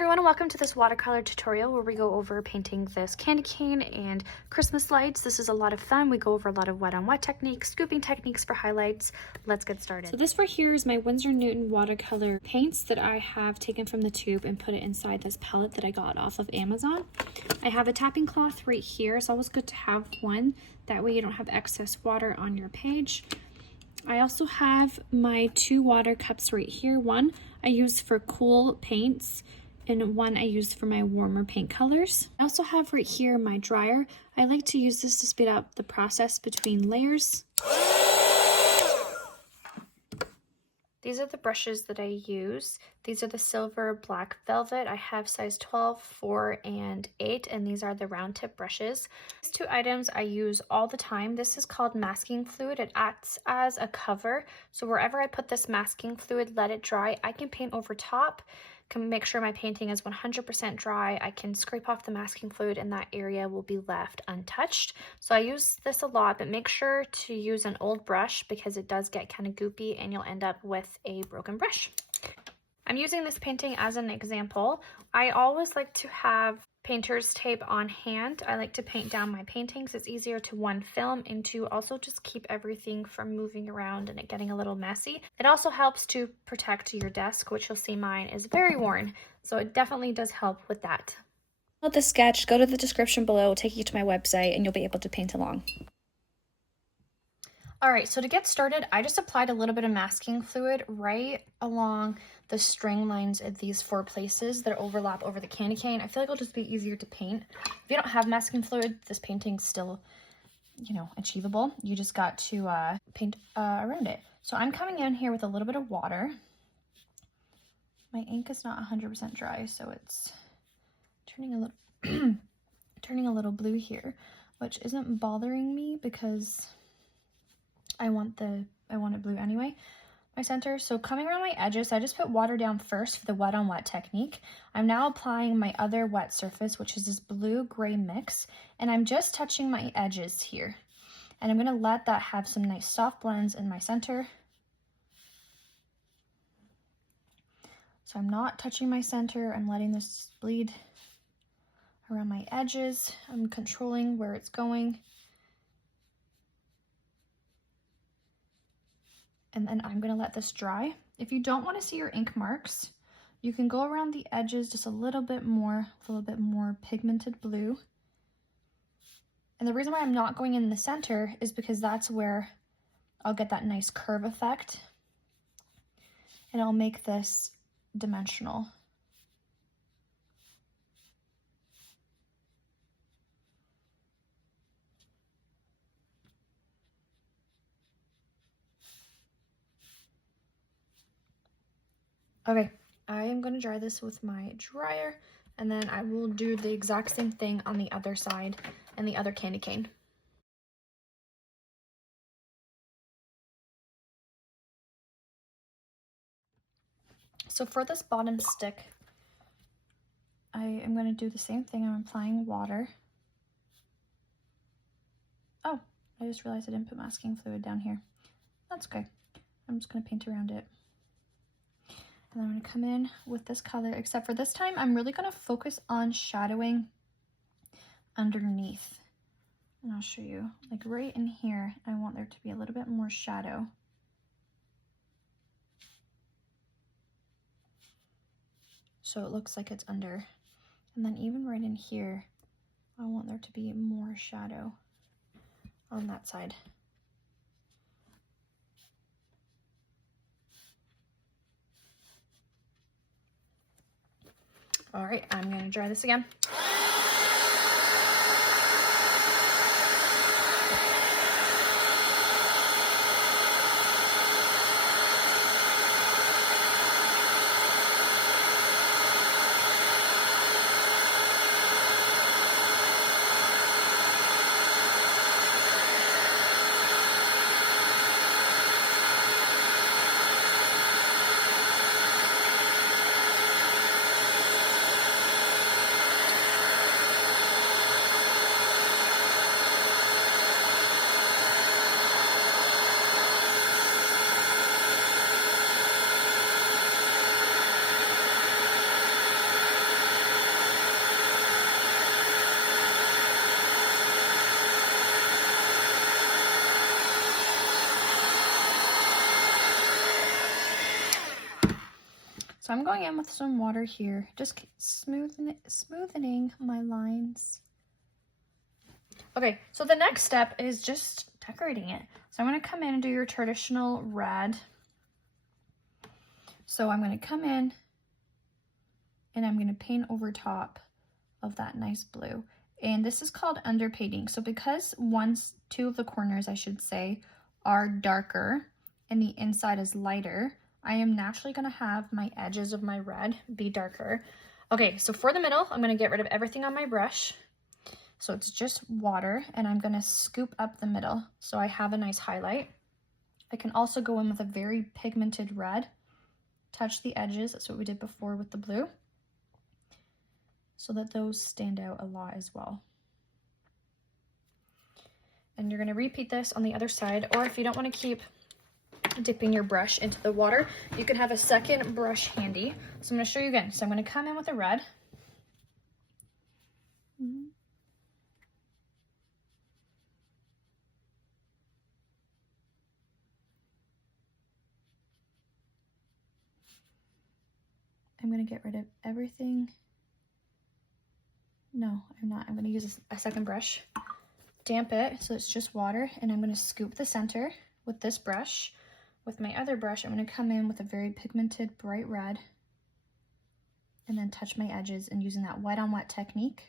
everyone, and welcome to this watercolor tutorial where we go over painting this candy cane and Christmas lights. This is a lot of fun. We go over a lot of wet on wet techniques, scooping techniques for highlights. Let's get started. So this right here is my Winsor Newton watercolor paints that I have taken from the tube and put it inside this palette that I got off of Amazon. I have a tapping cloth right here. It's always good to have one. That way you don't have excess water on your page. I also have my two water cups right here. One I use for cool paints and one I use for my warmer paint colors. I also have right here my dryer. I like to use this to speed up the process between layers. These are the brushes that I use. These are the silver black velvet. I have size 12, 4, and 8, and these are the round tip brushes. These two items I use all the time. This is called masking fluid. It acts as a cover. So wherever I put this masking fluid, let it dry. I can paint over top, can make sure my painting is 100% dry. I can scrape off the masking fluid and that area will be left untouched. So I use this a lot, but make sure to use an old brush because it does get kind of goopy and you'll end up with a broken brush. I'm using this painting as an example. I always like to have painter's tape on hand. I like to paint down my paintings. It's easier to one, film, and to also just keep everything from moving around and it getting a little messy. It also helps to protect your desk, which you'll see mine is very worn. So it definitely does help with that. With the sketch, go to the description below, it'll take you to my website and you'll be able to paint along. All right, so to get started, I just applied a little bit of masking fluid right along the string lines of these 4 places that overlap over the candy cane. I feel like it'll just be easier to paint. If you don't have masking fluid, this painting's still, achievable. You just got to paint around it. So I'm coming in here with a little bit of water. My ink is not 100% dry, so it's turning a little blue here, which isn't bothering me because I want it blue anyway, my center. So coming around my edges, I just put water down first for the wet on wet technique. I'm now applying my other wet surface, which is this blue-gray mix, and I'm just touching my edges here. And I'm gonna let that have some nice soft blends in my center. So I'm not touching my center, I'm letting this bleed around my edges. I'm controlling where it's going. And then I'm gonna let this dry. If you don't wanna see your ink marks, you can go around the edges just a little bit more pigmented blue. And the reason why I'm not going in the center is because that's where I'll get that nice curve effect. And I'll make this dimensional. Okay, I am going to dry this with my dryer, and then I will do the exact same thing on the other side and the other candy cane. So for this bottom stick, I am going to do the same thing. I'm applying water. Oh, I just realized I didn't put masking fluid down here. That's okay. I'm just going to paint around it. And I'm going to come in with this color, except for this time, I'm really going to focus on shadowing underneath. And I'll show you, like right in here, I want there to be a little bit more shadow. So it looks like it's under. And then even right in here, I want there to be more shadow on that side. All right, I'm going to dry this again. So I'm going in with some water here, just smoothening my lines. Okay, so the next step is just decorating it. So I'm going to come in and do your traditional red. So I'm going to come in and I'm going to paint over top of that nice blue. And this is called underpainting. So because two of the corners, I should say, are darker and the inside is lighter, I am naturally going to have my edges of my red be darker. Okay, so for the middle, I'm going to get rid of everything on my brush. So it's just water, and I'm going to scoop up the middle so I have a nice highlight. I can also go in with a very pigmented red, touch the edges, that's what we did before with the blue, so that those stand out a lot as well. And you're going to repeat this on the other side, or if you don't want to keep dipping your brush into the water, you could have a second brush handy. So I'm going to show you again. So I'm going to come in with a red. I'm going to get rid of everything. No, I'm not. I'm going to use a second brush. Damp it so it's just water, and I'm going to scoop the center with this brush. With my other brush, I'm going to come in with a very pigmented bright red and then touch my edges, and using that wet on wet technique,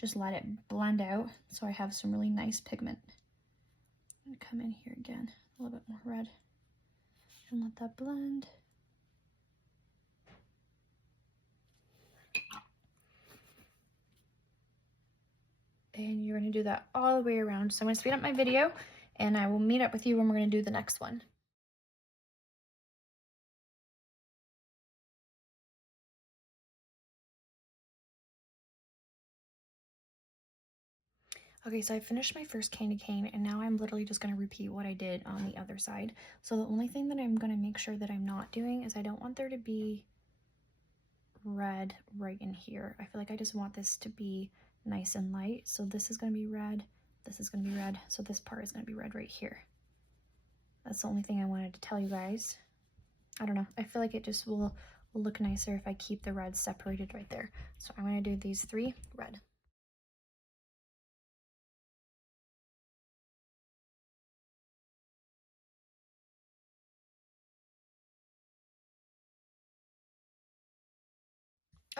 just let it blend out so I have some really nice pigment. I'm going to come in here again, a little bit more red, and let that blend. And you're going to do that all the way around. So I'm going to speed up my video, and I will meet up with you when we're going to do the next one. Okay, so I finished my first candy cane, and now I'm literally just going to repeat what I did on the other side. So the only thing that I'm going to make sure that I'm not doing is I don't want there to be red right in here. I feel like I just want this to be nice and light. So this is going to be red, this is going to be red, so this part is going to be red right here. That's the only thing I wanted to tell you guys. I don't know, I feel like it just will look nicer if I keep the reds separated right there. So I'm going to do these 3 red.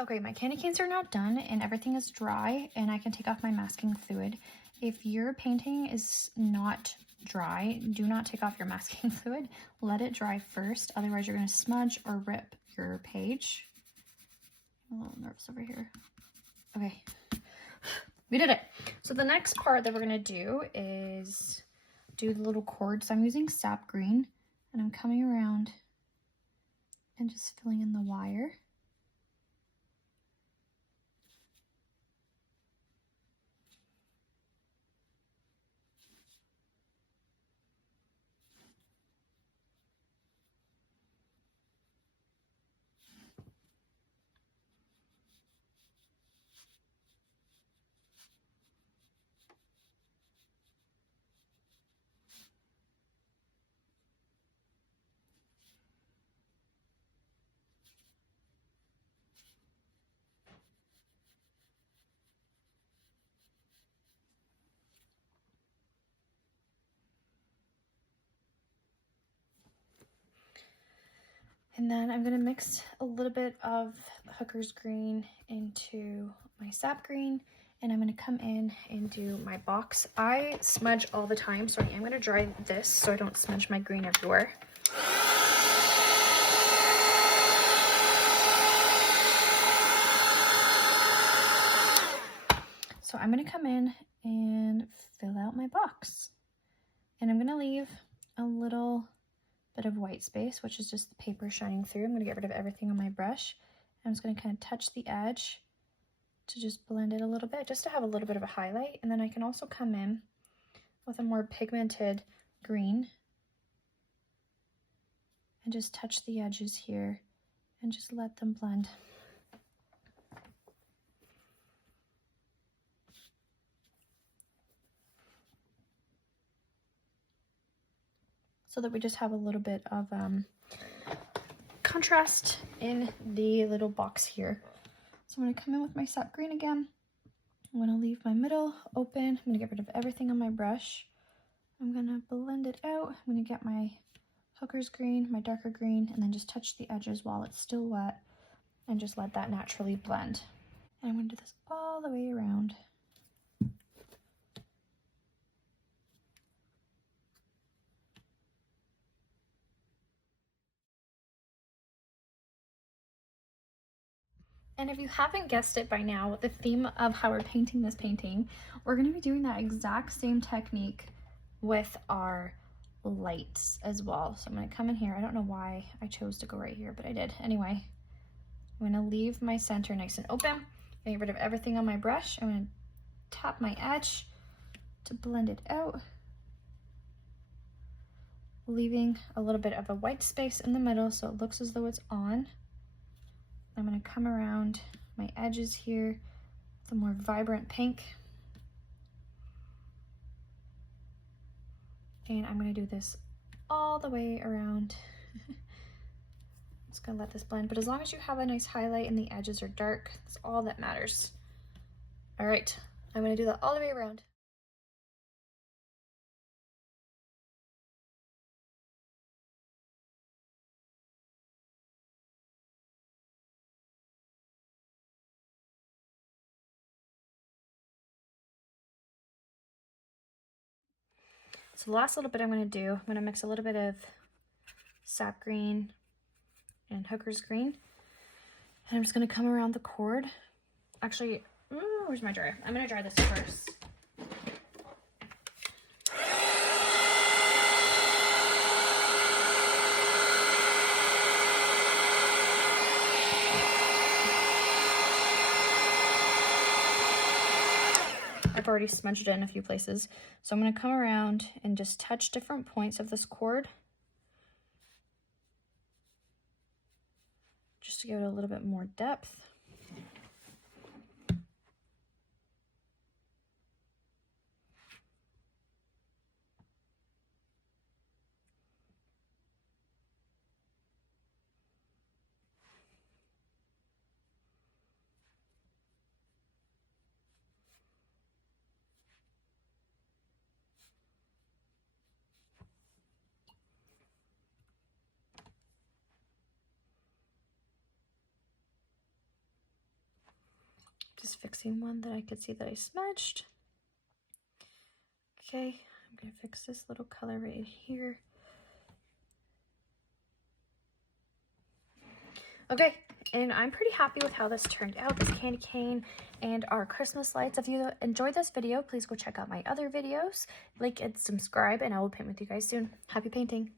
Okay, my candy canes are now done and everything is dry, and I can take off my masking fluid. If your painting is not dry, do not take off your masking fluid. Let it dry first, otherwise you're going to smudge or rip your page. I'm a little nervous over here. Okay, we did it. So the next part that we're going to do is do the little cord. So I'm using sap green, and I'm coming around and just filling in the wire. And then I'm going to mix a little bit of Hooker's green into my sap green, and I'm going to come in and do my box. I smudge all the time, so I am going to dry this so I don't smudge my green everywhere. So I'm going to come in and fill out my box. And I'm going to leave a little bit of white space, which is just the paper shining through. I'm going to get rid of everything on my brush. I'm just going to kind of touch the edge to just blend it a little bit, just to have a little bit of a highlight. And then I can also come in with a more pigmented green and just touch the edges here and just let them blend. So that we just have a little bit of contrast in the little box here. So I'm going to come in with my sap green again. I'm going to leave my middle open. I'm going to get rid of everything on my brush. I'm going to blend it out. I'm going to get my hooker's green, my darker green, and then just touch the edges while it's still wet and just let that naturally blend. And I'm going to do this all the way around. And if you haven't guessed it by now, the theme of how we're painting this painting, we're going to be doing that exact same technique with our lights as well. So I'm going to come in here. I don't know why I chose to go right here, but I did. Anyway, I'm going to leave my center nice and open. Get rid of everything on my brush. I'm going to tap my edge to blend it out, leaving a little bit of a white space in the middle so it looks as though it's on. I'm going to come around my edges here with a more vibrant pink. And I'm going to do this all the way around. Just going to let this blend, but as long as you have a nice highlight and the edges are dark, that's all that matters. All right, I'm going to do that all the way around. So the last little bit I'm going to do, I'm going to mix a little bit of sap green and hooker's green. And I'm just going to come around the cord. Actually, where's my dryer? I'm going to dry this first. I've already smudged it in a few places. So I'm going to come around and just touch different points of this cord, just to give it a little bit more depth. Just fixing one that I could see that I smudged. Okay, I'm gonna fix this little color right here. Okay, and I'm pretty happy with how this turned out, this candy cane and our Christmas lights. If you enjoyed this video, please go check out my other videos, like and subscribe, and I will paint with you guys soon. Happy painting!